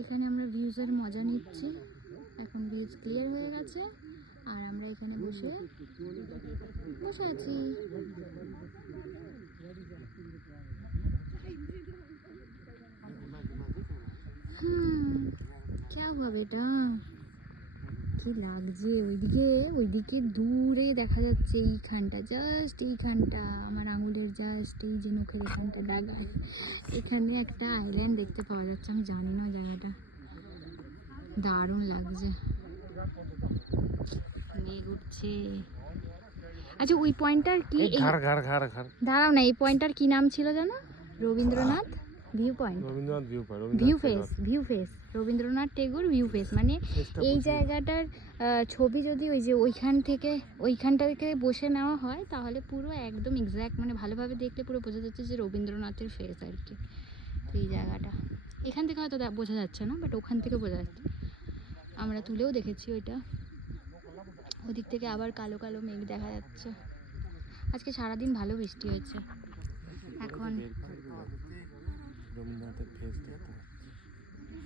এখানে আমরা ভিউজের মজা নিচ্ছি। এখন ভিউজ ক্লিয়ার হয়ে গেছে আর আমরা এখানে বসে আছি। क्या हुआ बेटा? কি লাগছে? ওইদিকে দূরে দেখা যাচ্ছে এইখানটা, জাস্ট এইখানটা আমার আঙুলের জাস্ট এই যে নখের এখানটা দাগায়, এখানে একটা আইল্যান্ড দেখতে পাওয়া যাচ্ছে। আমি জানি না জায়গাটা, দারুণ লাগছে, মেঘ উঠছে। আচ্ছা ওই পয়েন্টটার কি, দাঁড়াও না, এই পয়েন্টটার কি নাম ছিল জানো? Rabindranath view point, view face, Rabindranath Tagore view face. মানে এই জায়গাটার ছবি যদি ওই যে ওইখানটা থেকে বসে নেওয়া হয় তাহলে পুরো একদম এক্স্যাক্ট, মানে ভালোভাবে দেখলে পুরো বোঝা যাচ্ছে যে রবীন্দ্রনাথের ফেস আর কি। তো এই জায়গাটা এখান থেকে হয়তো বোঝা যাচ্ছে না, বাট ওখান থেকে বোঝা যাচ্ছে। আমরা তুলেও দেখেছি ওইটা। ওদিক থেকে আবার কালো কালো মেঘ দেখা যাচ্ছে। আজকে সারাদিন ভালো বৃষ্টি হয়েছে। এখন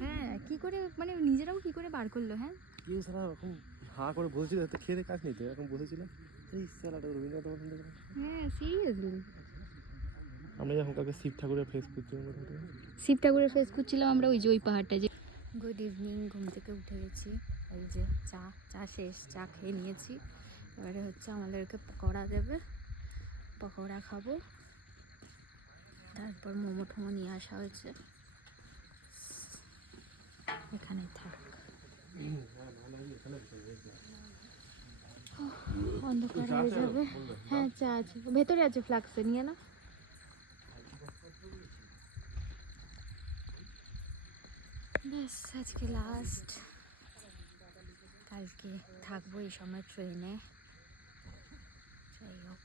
হ্যাঁ কি করে, মানে নিজেরাও কি করে বার করলো? হ্যাঁ কেউ সারা এরকম হা করে বসেছিল, তো খেতে কাজ নেই তো, এরকম বসেছিলাম। এই সালাটা রবীন্দ্রনাথ পছন্দ করে। হ্যাঁ সিরিয়াসলি। আমরা যখন কাউকে শিব ঠাকুরের ফেস খুঁজছিলাম, শিব ঠাকুরের ফেস খুঁজছিলাম আমরা ওই যে ওই পাহাড়টা যে। গুড ইভিনিং, ঘুম থেকে উঠে গেছি। এই যে চা শেষ, চা খেয়ে নিয়েছি। এবারে হচ্ছে আমাদেরকে পকোড়া দেবে, পকোড়া খাবো। তারপর মোমো টোমো নিয়ে আসা হয়েছে, এখানে থাক। অন্ধকার হয়ে যাবে। হ্যাঁ চা আছে ভেতরে, আছে ফ্লাক্সে, নিয়ে না। ব্যাস আজকে লাস্ট, কালকে থাকবো এই সময় ট্রেনে। যাই হোক,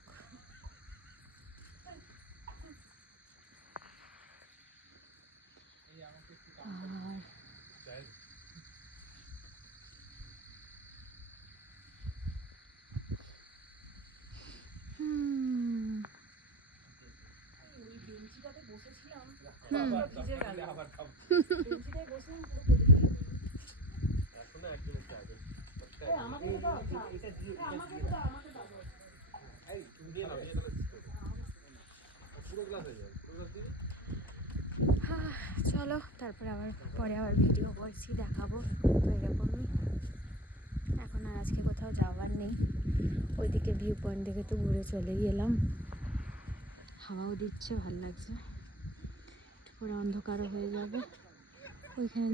আর চলো তারপরে আবার পরে আবার ভিডিও করছি, দেখাবো। তো এরকমই, এখন আর আজকে কোথাও যাওয়ার নেই। ওইদিকে ভিউ পয়েন্ট দেখে তো ঘুরে চলেই এলাম। হাওয়াও দিচ্ছে, ভালো লাগছে। পুরো অন্ধকারও হয়ে যাবে ওইখানে।